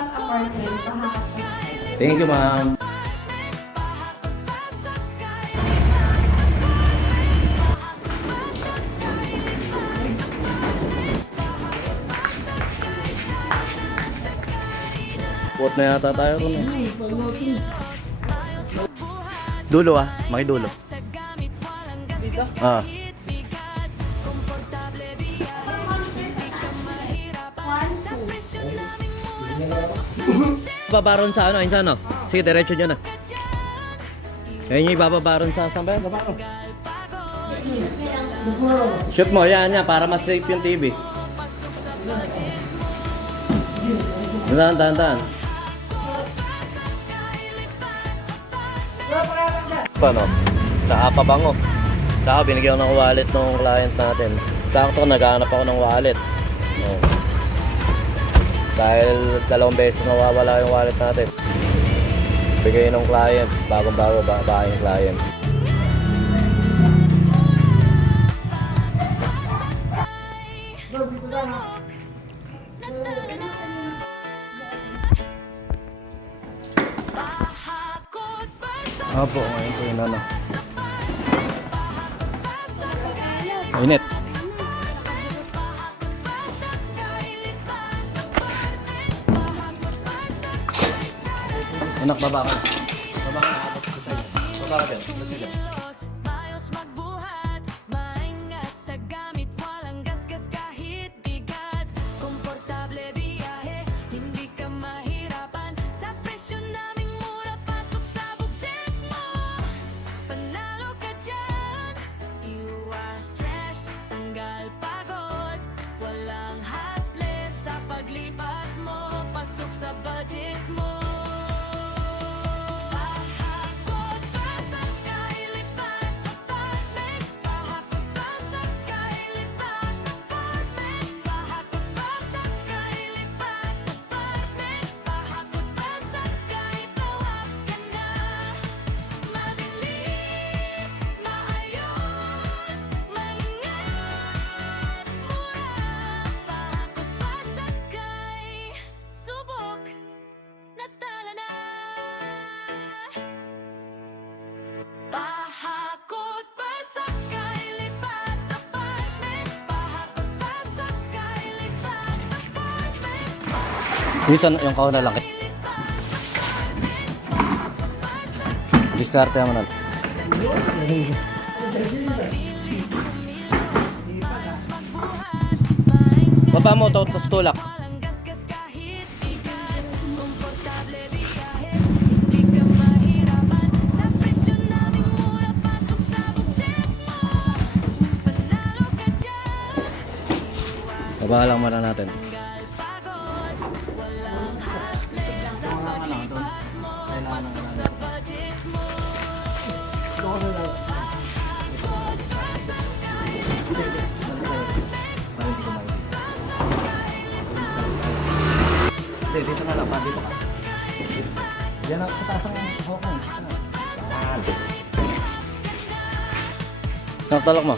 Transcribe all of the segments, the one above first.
Lipat apartment, pahakat. Thank you, ma'am. Put na yata tayo ron eh. Dulo ah, makidulo. Dito? Ah. Babaron sa ano, insan no? Sige, diretso dyan na. Ayun yung ibababaron sa saan ba yun? Babaron. Shoot mo, yan, para mas safe yung TV. Dahan. Paano? Tsaka pabango. Tsaka binigyan ko ng wallet ng client natin. Sakto, naghahanap ako ng wallet. Oh. Dahil 2 beses nawawala yung wallet natin. Bigay ng client, bagong-bago, babae yung client. Opo, ngayon po yun ano. Init. Anak, baba ka. Baba ka. Baba ka din. Sa budget mo. Yung kahon na lang. Diskarte mo na. Baba mo, tapos tulak. Baba lang muna natin. Dito na lang, dito ka. Diyan ako sa taas ang hawak mo. Nakatalok mo.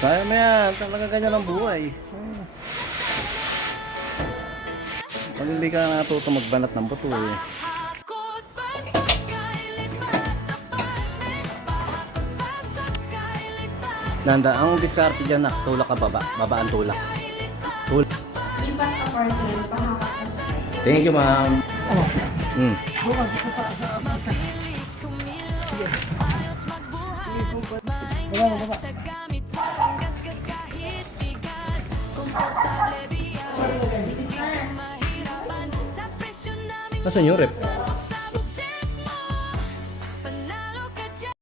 Kaya mo yan, talaga ganyan ang buhay. Pag hindi ka natuto magbanat ng buto eh. Nanda, ang diskarte dyan na, tulak ka baba. Baba ang tulak. Lipat apartment, pahakat. Thank you, ma'am. Nasaan yung rep?